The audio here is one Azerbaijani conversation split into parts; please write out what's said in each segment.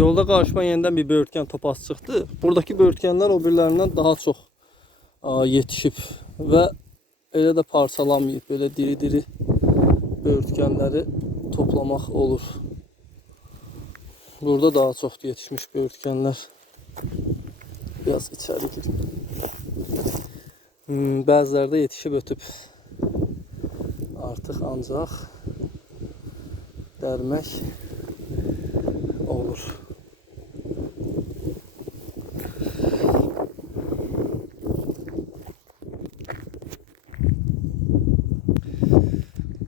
Yolda karşıma yeniden bir böğürtgen topası çıktı. Buradaki böğürtgenler o birilerinden daha çok yetişip ve elə də parçalamayıb, böyle diri-diri böğürtgenleri toplamak olur. Burada daha çok yetişmiş böğürtgenler. Biraz içeri girin. Bəziləri də yetişib ötüb. Artıq ancaq dərmək olur.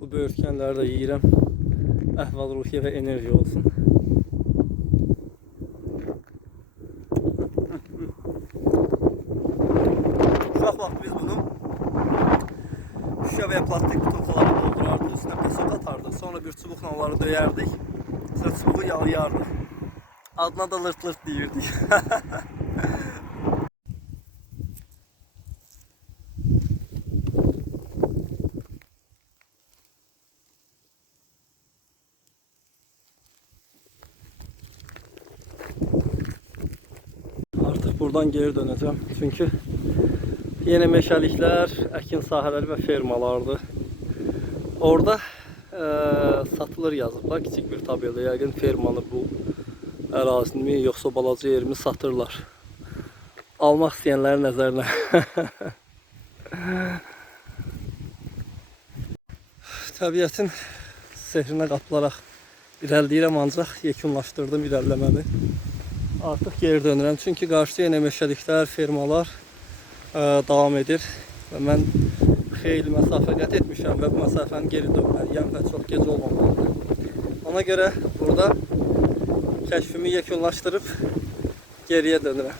Bu böğürtgenləri də yeyirəm. Əhval-ruhiyyə və enerji olsun. Uşaq vaxtı biz bunu şüşə və ya plastik butulkaları doldurardıq, üstünə pesok atardıq, sonra bir çubuqla onları döyərdik, sonra çubuğu yalayardıq. Adına da lırt-lırt deyirdik. Artıq buradan geri dönəcəm, çünki yeni meşəliklər, əkin sahələri və fermalardır. Orada satılır yazıblar, kiçik bir tabeldə. Yəqin fermanı bu ərazini, yoxsa balaca yerimi satırlar. Almaq istəyənlərin nəzərinə. Təbiətin sehrinə qapılaraq irəliləyirəm, ancaq yekunlaşdırdım irəliləməmi. Artıq geri dönürəm, çünki qarşıda yenə meşəliklər, fermalar davam edir və mən xeyli məsafə qət etmişəm və bu məsafəni geri dönməliyəm və çox gec olmamalıdır. Ona görə burada kəşfimi yekunlaşdırıb geriyə dönürəm.